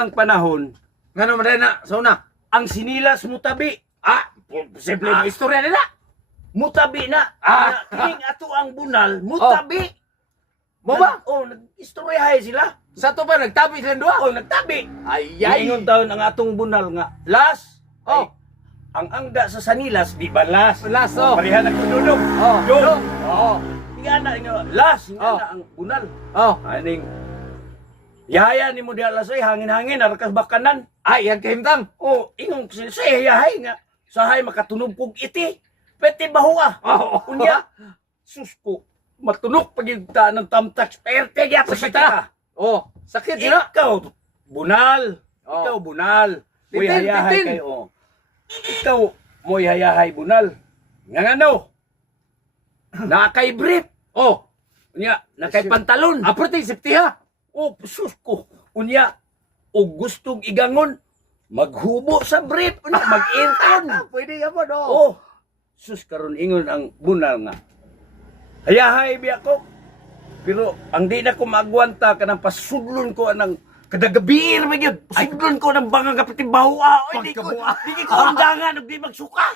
Ang panahon, Ngano man na, sauna. ang sinilas mutabi. Simple mo istorya nila. Mutabi na. Ah. Kining ato ang bunal, mutabi. Mo ba? Nag-istoryahay sila. Sa to ba nagtabi silang duha? Nagtabi. Ay, Ingon taon ang atong bunal nga. Las. Oh. Ang angga sa sanilas, di ba las? Las, oh. Parihan ang kududog. Oh. Dog. Oh. Nga na, las. Nga Oh. na ang bunal. Oh. Aning, yaya ni mo di alas ay hangin-hangin, arakas bakanan. Ay, yan kahimtang. Ingong sila sa yahay nga. Sahay makatunog kog iti. Pwede bahua. Oh. Unya, susko. Matunok pagigta ng tamtax. Perte kaya pa Sakit kita. Oh, sakit sila. Ikaw, bunal. Oh. Ikaw, bunal. Mo'y Titin, hayahay titin. kayo. Ikaw, mo'y hayahay, bunal. Nga ano? Nakay brief. Oh, Unya, nakay pantalon. aprote safety ha. Sus ko. Unya, o gustong igangon, maghubo sa brief. Unya, mag-aircon. Pwede ka po, no? Sus, karon ingon ang bunal nga. Hayahay biya ko. Pero ang di na ko maagwanta kanang pasudlon ko anang kadagabir ba yun? Pasudlon ko ng bangang kapitibaho. Di ko undangan, di magsuka.